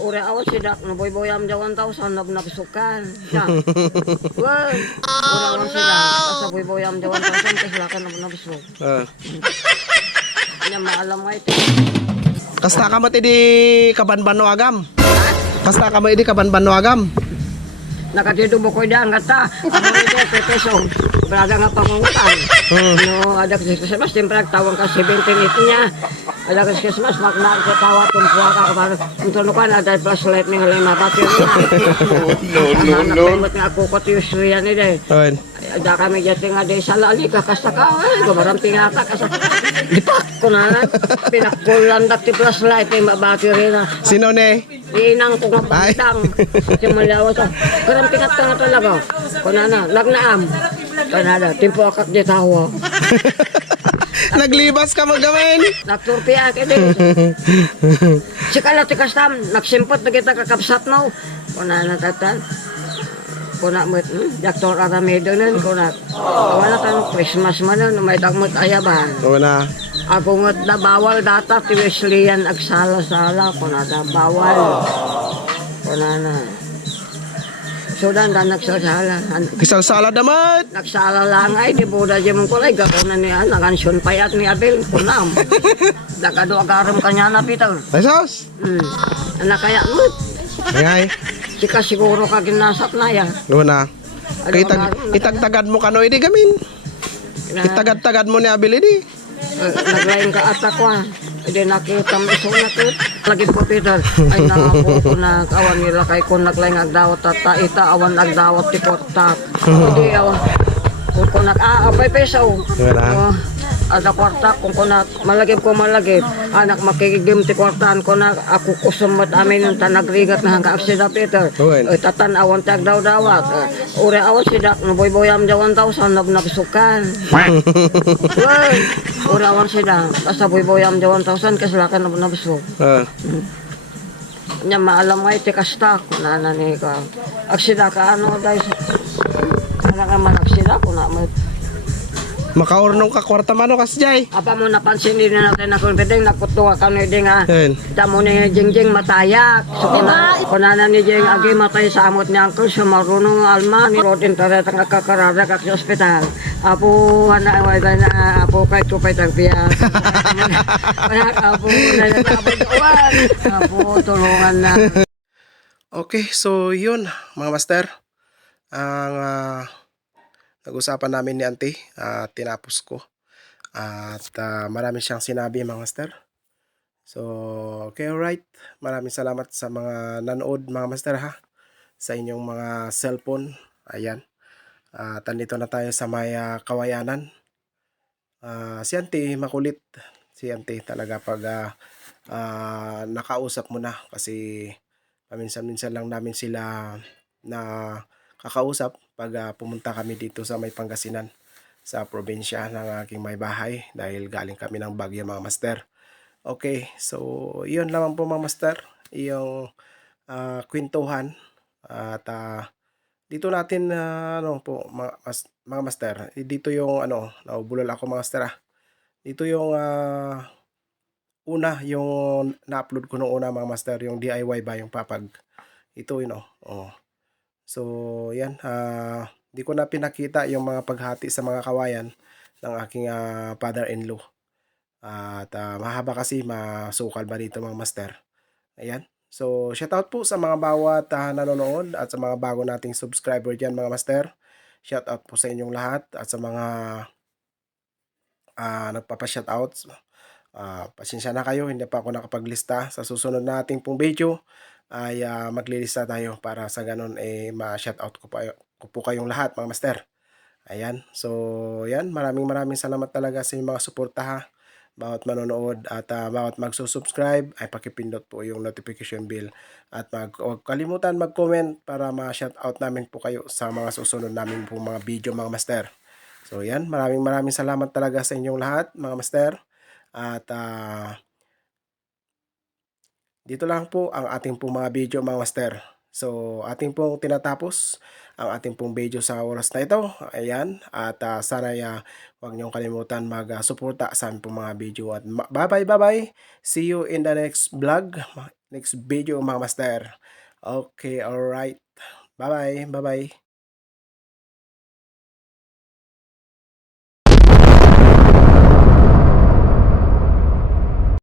uri awas sidak na boy-boyam jawan tau sanab nakisukan. Ya. Wah, uri awas sidak asa boy-boyam jawan tau san kasilakan na nabisok. Nya maalam ay ito. Kasta ka mati di kabanbano agam. Kasta ka mati di kabanbano agam. Nakatido mo ko dyan kata. Ano ito peso. Braga nga pangungutang. No, ada kasi Christmas siyempre tawang ka 17 ito niya. Ada kasi Christmas magnar sa tawa tumpuwa ka kapag untuno ka na dahil flashlight ni halay mabati rin na. No. Anak nga ako ko tiyo siya ni day. Ada kami jati nga day salali ka kasta ka. Gumarampi nga ka kasta. Lipak ko na. Pinakkulan dati flashlight ni mabati rin na. Sino ne? Inang ko nga pagtang. Kasi malawas ako. Karampi nga talaga. Kunana, nagnaam. Kanada, timpo akak di tawa. Naglibas ka magamin. Nagturpi akin din. Sikala ti kastam, nagsimpot na kita kakapsat mo. Kunana tatan. Kuna mo, Dr. Aramedo nun, kuna. Wala kang Christmas man nun, may dagmot ayaban. Wala. Ako nga na bawal data, ti Wesleyan agsala-sala, kuna na bawal. Kunana. So dan nagsasala. Kisal-sala damat. Nagsala lang ay di buda di mong kulay gakuna niya nakansyon payat ni Abel kunam. Dakado agaram kanya na bitaw. Esos. Anak kaya mo. Ngay. Sika siguro ka ginasat na ya. Wala. Itagtagad mo kano idi gamin. Itagad-tagad mo ni Abel idi. Naglain ka atak ko. Hindi nakita mo iso nakit. Lagi po Peter. Ay nakapo ko na awan nila kay kung naglain agdawat at ita awan agdawat ti kortak. Hindi awan. Kung nag-aapay peso. Wala. Ada kwarta kung kuna malagib ko malagib anak makikigim ti kwartaan ko na ako kusumot amin yung tanagrigat na hangga aksida Peter tatan awan tag daw dawat uri awan sidak no boy-boyam jawan tau sanab nakisukan uri awan sidak basta boy-boyam jawan tau san kasilakan na nabisok nya maalam ay ti kasta kunana ni ka aksida ka ano dahil kana ka man aksida kuna mo Makaurnong ka kwarta mano kasjay. Apa mo napansin din natin na kung pwedeng nakutuwa ka na din nga. Damo ni Jingjing matayak. So kunana ni Jing agi matay sa amot niya angkol sa marunong alma ni Rodin tarat ang kakarara kak sa ospital. Apo na apo kay tupay tagpiya. Apo na natabot apo tulungan na. Okay, so yun mga master. Ang nag-usapan namin ni Auntie, tinapos ko. At marami siyang sinabi mga master. So, okay, alright. Maraming salamat sa mga nanood mga master ha. Sa inyong mga cellphone. Ayan. Tandito na tayo sa may Kawayanan. Si Auntie, makulit. Si Auntie talaga pag nakausap mo na. Kasi paminsan-minsan lang namin sila na kakausap pag pumunta kami dito sa may Pangasinan sa probinsya ng aking may bahay dahil galing kami ng Baguio mga master. Okay, so yun naman po mga master, yung kwentuhan at dito natin ano po mga master, dito yung ano, naubulol ako mga master dito yung una, yung na-upload ko nung una mga master, yung DIY ba yung papag ito yun So, yan. Di ko na pinakita yung mga paghati sa mga kawayan ng aking father-in-law. At mahaba kasi masukal ba dito mga master. Ayan. So, shoutout po sa mga bawat nanonood at sa mga bago nating subscriber dyan mga master. Shoutout po sa inyong lahat at sa mga nagpapa-shoutout. Pasensya na kayo, hindi pa ako nakapaglista. Sa susunod nating pong video ay maglilista tayo para sa ganun ma-shoutout ko po kayong lahat mga master. Ayan. So, yan. Maraming salamat talaga sa inyong mga suporta ha. Bawat manonood at bawat magsusubscribe ay pakipindot po yung notification bell. At huwag kalimutan mag-comment para ma-shoutout namin po kayo sa mga susunod namin po mga video mga master. So, yan. Maraming salamat talaga sa inyong lahat mga master. At dito lang po ang ating pong mga video mga master. So, ating pong tinatapos ang ating pong video sa oras na ito. Ayan. At sana huwag niyong kalimutan mag-suporta sa aming pong mga video. At bye-bye. See you in the next vlog. next video mga master. Okay, alright. Bye-bye. Bye-bye.